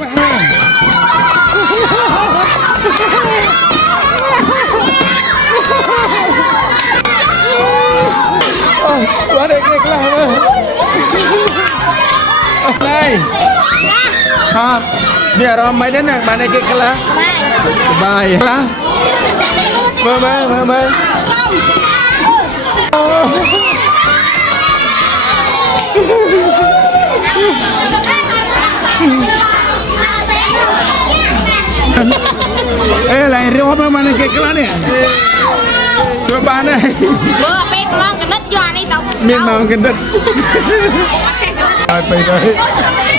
ไปห้างว่าเด็กๆล่ะอะไรครับเนี่ยรอไม่ได้หนักมาในเก๊กละบายละมาอะไรเรียกว่ามาในเก๊กละเนี่ยcoba mana pe long cái đất cho anh ấy tao miền nào cái đấtไปเลย